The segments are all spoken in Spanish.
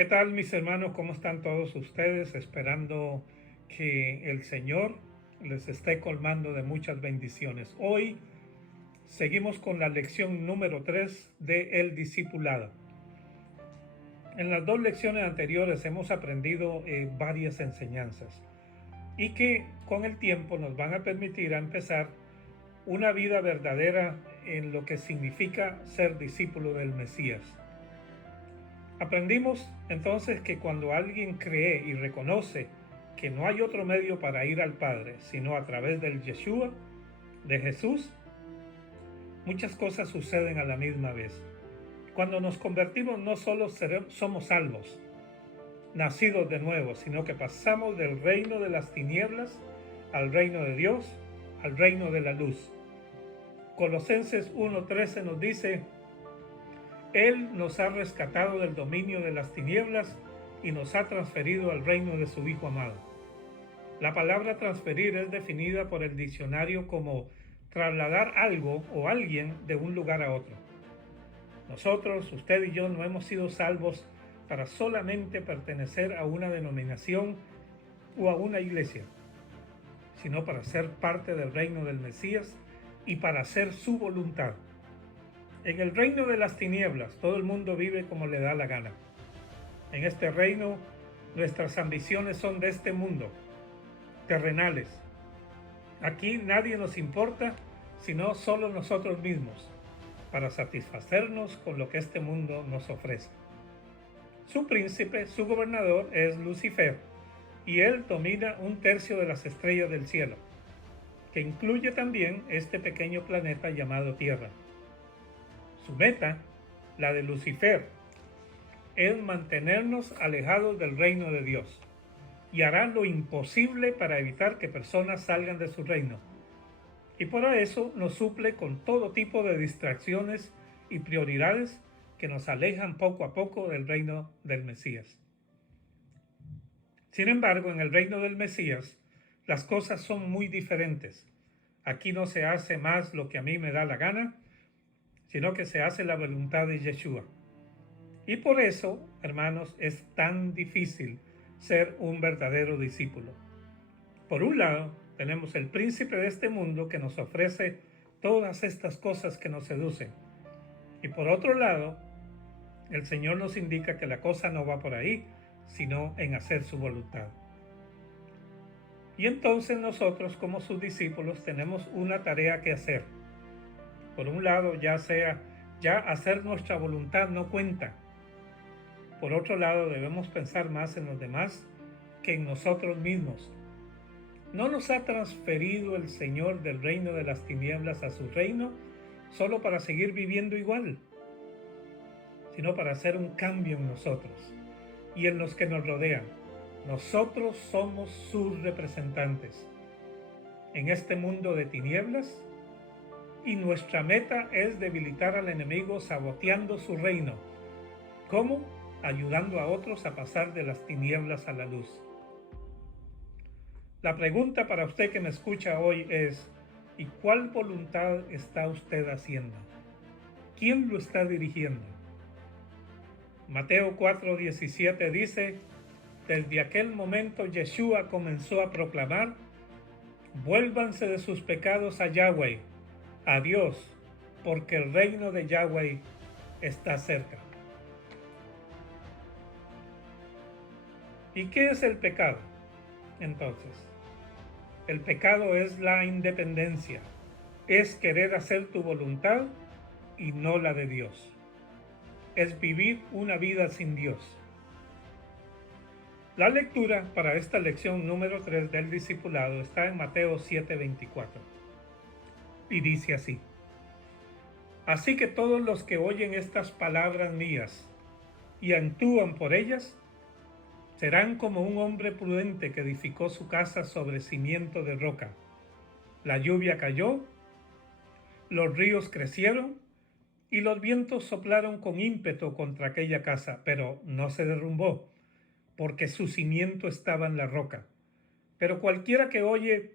¿Qué tal, mis hermanos? ¿Cómo están todos ustedes? Esperando que el Señor les esté colmando de muchas bendiciones. Hoy seguimos con la lección número 3 de El Discipulado. En las dos lecciones anteriores hemos aprendido varias enseñanzas y que con el tiempo nos van a permitir empezar una vida verdadera en lo que significa ser discípulo del Mesías. Aprendimos entonces que cuando alguien cree y reconoce que no hay otro medio para ir al Padre sino a través del Yeshua, de Jesús, muchas cosas suceden a la misma vez. Cuando nos convertimos no solo somos salvos, nacidos de nuevo, sino que pasamos del reino de las tinieblas al reino de Dios, al reino de la luz. Colosenses 1:13 nos dice: Él nos ha rescatado del dominio de las tinieblas y nos ha transferido al reino de su Hijo amado. La palabra transferir es definida por el diccionario como trasladar algo o alguien de un lugar a otro. Nosotros, usted y yo, no hemos sido salvos para solamente pertenecer a una denominación o a una iglesia, sino para ser parte del reino del Mesías y para hacer su voluntad. En el reino de las tinieblas, todo el mundo vive como le da la gana. En este reino, nuestras ambiciones son de este mundo, terrenales. Aquí nadie nos importa, sino solo nosotros mismos, para satisfacernos con lo que este mundo nos ofrece. Su príncipe, su gobernador, es Lucifer, y él domina 1/3 de las estrellas del cielo, que incluye también este pequeño planeta llamado Tierra. Su meta, la de Lucifer, es mantenernos alejados del reino de Dios y hará lo imposible para evitar que personas salgan de su reino. Y por eso nos suple con todo tipo de distracciones y prioridades que nos alejan poco a poco del reino del Mesías. Sin embargo, en el reino del Mesías, las cosas son muy diferentes. Aquí no se hace más lo que a mí me da la gana, sino que se hace la voluntad de Yeshua. Y por eso, hermanos, es tan difícil ser un verdadero discípulo. Por un lado, tenemos el príncipe de este mundo que nos ofrece todas estas cosas que nos seducen. Y por otro lado, el Señor nos indica que la cosa no va por ahí, sino en hacer su voluntad. Y entonces nosotros, como sus discípulos, tenemos una tarea que hacer. Por un lado, ya hacer nuestra voluntad no cuenta. Por otro lado, debemos pensar más en los demás que en nosotros mismos. No nos ha transferido el Señor del reino de las tinieblas a su reino solo para seguir viviendo igual, sino para hacer un cambio en nosotros y en los que nos rodean. Nosotros somos sus representantes en este mundo de tinieblas y nuestra meta es debilitar al enemigo saboteando su reino. ¿Cómo? Ayudando a otros a pasar de las tinieblas a la luz. La pregunta para usted que me escucha hoy es: ¿y cuál voluntad está usted haciendo? ¿Quién lo está dirigiendo? Mateo 4:17 dice: desde aquel momento Yeshua comenzó a proclamar: vuélvanse de sus pecados a Yahweh, a Dios, porque el reino de Yahweh está cerca. ¿Y qué es el pecado? Entonces, el pecado es la independencia, es querer hacer tu voluntad y no la de Dios. Es vivir una vida sin Dios. La lectura para esta lección número 3 del discipulado está en Mateo 7:24 y dice así: así que todos los que oyen estas palabras mías y actúan por ellas, serán como un hombre prudente que edificó su casa sobre cimiento de roca. La lluvia cayó, los ríos crecieron y los vientos soplaron con ímpetu contra aquella casa, pero no se derrumbó, porque su cimiento estaba en la roca. Pero cualquiera que oye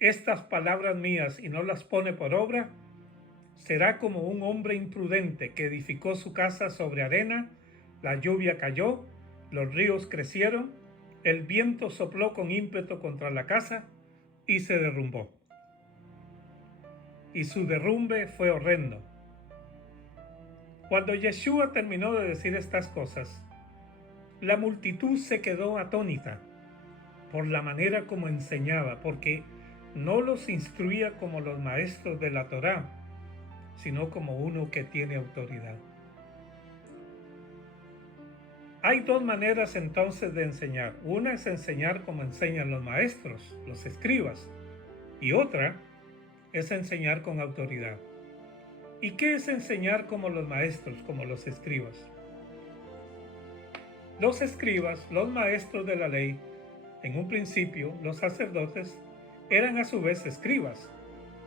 estas palabras mías y no las pone por obra, será como un hombre imprudente que edificó su casa sobre arena, la lluvia cayó, Los ríos crecieron, el viento sopló con ímpetu contra la casa y se derrumbó. Y su derrumbe fue horrendo. Cuando Yeshua terminó de decir estas cosas, la multitud se quedó atónita por la manera como enseñaba, porque no los instruía como los maestros de la Torá, sino como uno que tiene autoridad. Hay dos maneras entonces de enseñar. Una es enseñar como enseñan los maestros, los escribas, y otra es enseñar con autoridad. ¿Y qué es enseñar como los maestros, como los escribas? Los escribas, los maestros de la ley, en un principio los sacerdotes, eran a su vez escribas,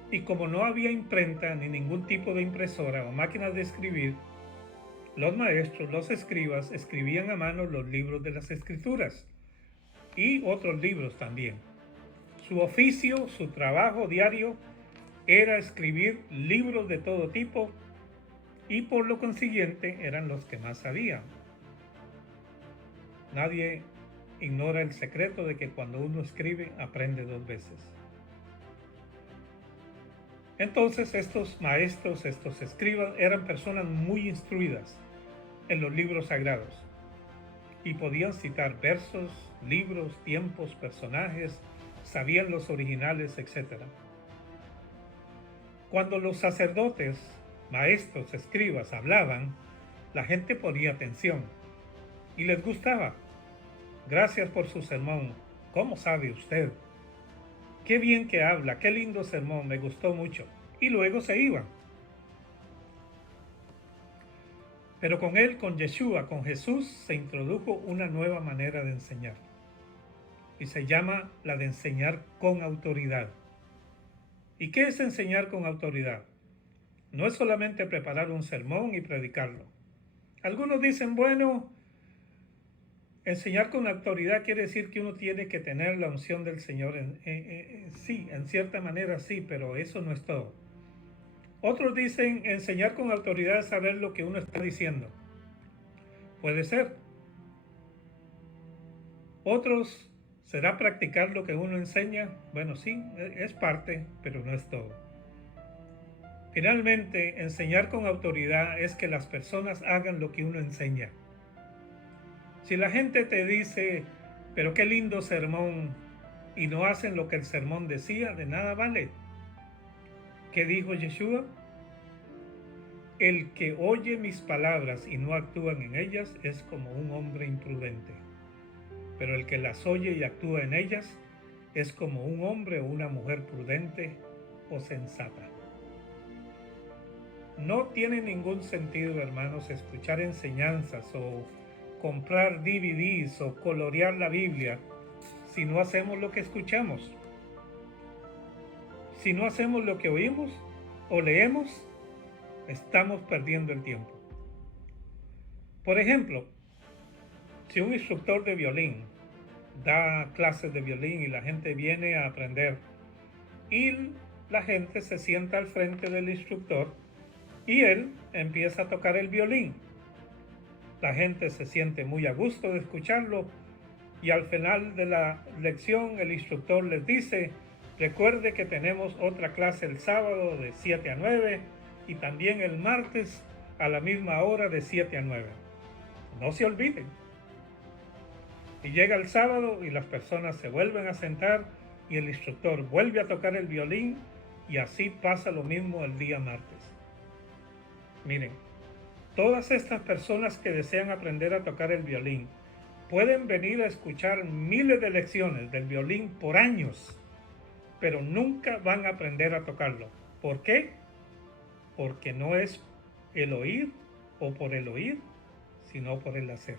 y como no había imprenta ni ningún tipo de impresora o máquinas de escribir, los maestros, los escribas, escribían a mano los libros de las escrituras y otros libros también. Su oficio, su trabajo diario era escribir libros de todo tipo y por lo consiguiente eran los que más sabían. Nadie ignora el secreto de que cuando uno escribe aprende dos veces. Entonces estos maestros, estos escribas eran personas muy instruidas en los libros sagrados y podían citar versos, libros, tiempos, personajes, sabían los originales, etc. Cuando los sacerdotes, maestros, escribas hablaban, la gente ponía atención y les gustaba. Gracias por su sermón. ¿Cómo sabe usted? Qué bien que habla, qué lindo sermón, me gustó mucho. Y luego se iban. Pero con él, con Yeshua, con Jesús, se introdujo una nueva manera de enseñar. Y se llama la de enseñar con autoridad. ¿Y qué es enseñar con autoridad? No es solamente preparar un sermón y predicarlo. Algunos dicen, bueno, enseñar con autoridad quiere decir que uno tiene que tener la unción del Señor. Sí, en cierta manera sí, pero eso no es todo. Otros dicen, enseñar con autoridad es saber lo que uno está diciendo. Puede ser. Otros, ¿será practicar lo que uno enseña? Bueno, sí, es parte, pero no es todo. Finalmente, enseñar con autoridad es que las personas hagan lo que uno enseña. Si la gente te dice, pero qué lindo sermón, y no hacen lo que el sermón decía, de nada vale. ¿Qué dijo Yeshua? El que oye mis palabras y no actúan en ellas es como un hombre imprudente. Pero el que las oye y actúa en ellas es como un hombre o una mujer prudente o sensata. No tiene ningún sentido, hermanos, escuchar enseñanzas o comprar DVDs o colorear la Biblia si no hacemos lo que escuchamos. Si no hacemos lo que oímos o leemos, estamos perdiendo el tiempo. Por ejemplo, si un instructor de violín da clases de violín y la gente viene a aprender y la gente se sienta al frente del instructor y él empieza a tocar el violín. La gente se siente muy a gusto de escucharlo y al final de la lección el instructor les dice, recuerde que tenemos otra clase el sábado de 7 a 9 y también el martes a la misma hora de 7 a 9. No se olviden. Y llega el sábado y las personas se vuelven a sentar y el instructor vuelve a tocar el violín y así pasa lo mismo el día martes. Miren, todas estas personas que desean aprender a tocar el violín pueden venir a escuchar miles de lecciones del violín por años, pero nunca van a aprender a tocarlo. ¿Por qué? Porque no es el oír o por el oír, sino por el hacer.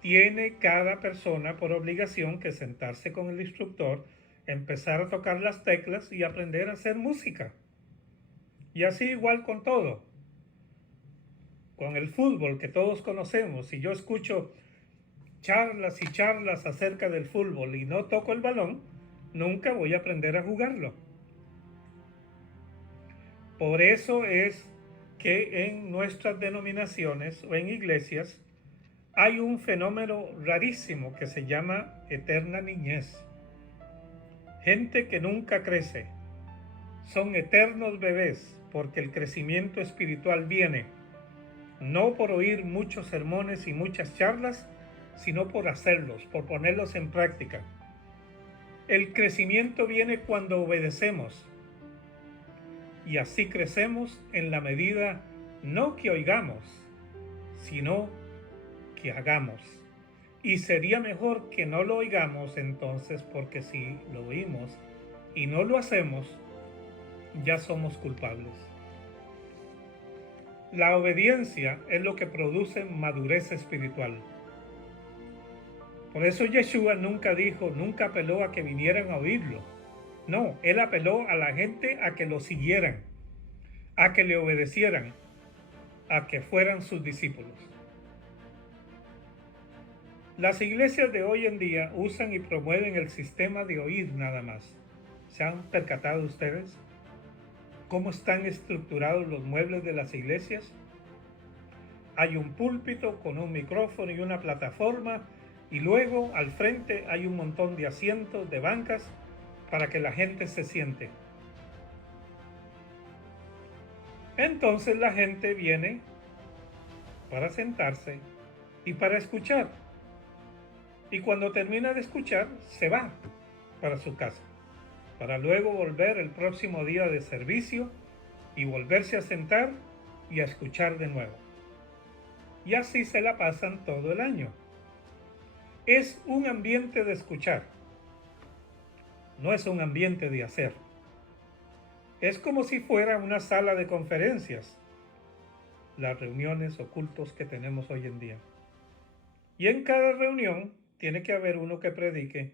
Tiene cada persona por obligación que sentarse con el instructor, empezar a tocar las teclas y aprender a hacer música. Y así igual con todo. Con el fútbol que todos conocemos, si yo escucho charlas y charlas acerca del fútbol y no toco el balón, nunca voy a aprender a jugarlo. Por eso es que en nuestras denominaciones o en iglesias Hay un fenómeno rarísimo que se llama eterna niñez. Gente que nunca crece. Son eternos bebés porque el crecimiento espiritual viene no por oír muchos sermones y muchas charlas, sino por hacerlos, por ponerlos en práctica. El crecimiento viene cuando obedecemos y así crecemos en la medida no que oigamos, sino que hagamos. Y sería mejor que no lo oigamos entonces, porque si lo oímos y no lo hacemos, ya somos culpables. La obediencia es lo que produce madurez espiritual. Por eso Yeshua nunca apeló a que vinieran a oírlo. No, él apeló a la gente a que lo siguieran, a que le obedecieran, a que fueran sus discípulos. Las iglesias de hoy en día usan y promueven el sistema de oír nada más. ¿Se han percatado ustedes cómo están estructurados los muebles de las iglesias? Hay un púlpito con un micrófono y una plataforma, y luego al frente hay un montón de asientos, de bancas, para que la gente se siente. Entonces la gente viene para sentarse y para escuchar. Y cuando termina de escuchar, se va para su casa, para luego volver el próximo día de servicio y volverse a sentar y a escuchar de nuevo. Y así se la pasan todo el año. Es un ambiente de escuchar, no es un ambiente de hacer. Es como si fuera una sala de conferencias, las reuniones o cultos que tenemos hoy en día. Y en cada reunión tiene que haber uno que predique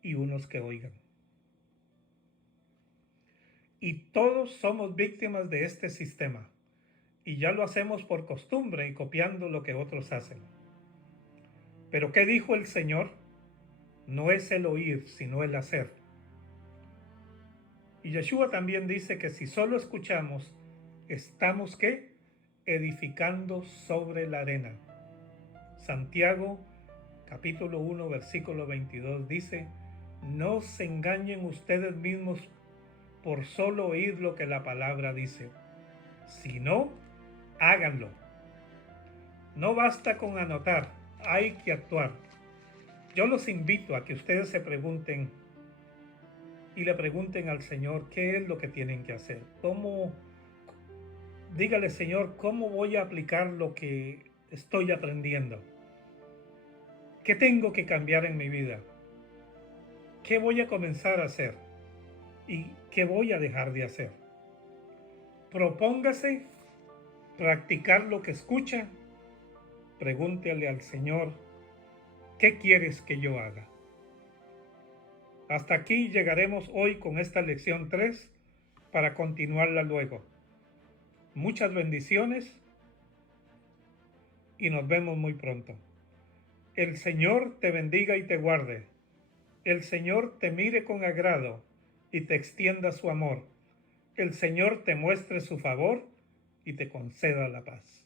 y unos que oigan. Y todos somos víctimas de este sistema. Y ya lo hacemos por costumbre y copiando lo que otros hacen. Pero ¿qué dijo el Señor? No es el oír, sino el hacer. Y Yeshua también dice que si solo escuchamos, estamos ¿qué? Edificando sobre la arena. Santiago capítulo 1 versículo 22 dice: no se engañen ustedes mismos por solo oír lo que la palabra dice, sino háganlo. No basta con anotar, hay que actuar. Yo los invito a que ustedes se pregunten y le pregunten al Señor qué es lo que tienen que hacer. Dígale, Señor, ¿cómo voy a aplicar lo que estoy aprendiendo? ¿Qué tengo que cambiar en mi vida? ¿Qué voy a comenzar a hacer? ¿Y qué voy a dejar de hacer? Propóngase practicar lo que escucha. Pregúntele al Señor, ¿qué quieres que yo haga? Hasta aquí llegaremos hoy con esta lección 3 para continuarla luego. Muchas bendiciones y nos vemos muy pronto. El Señor te bendiga y te guarde. El Señor te mire con agrado y te extienda su amor. El Señor te muestre su favor y te conceda la paz.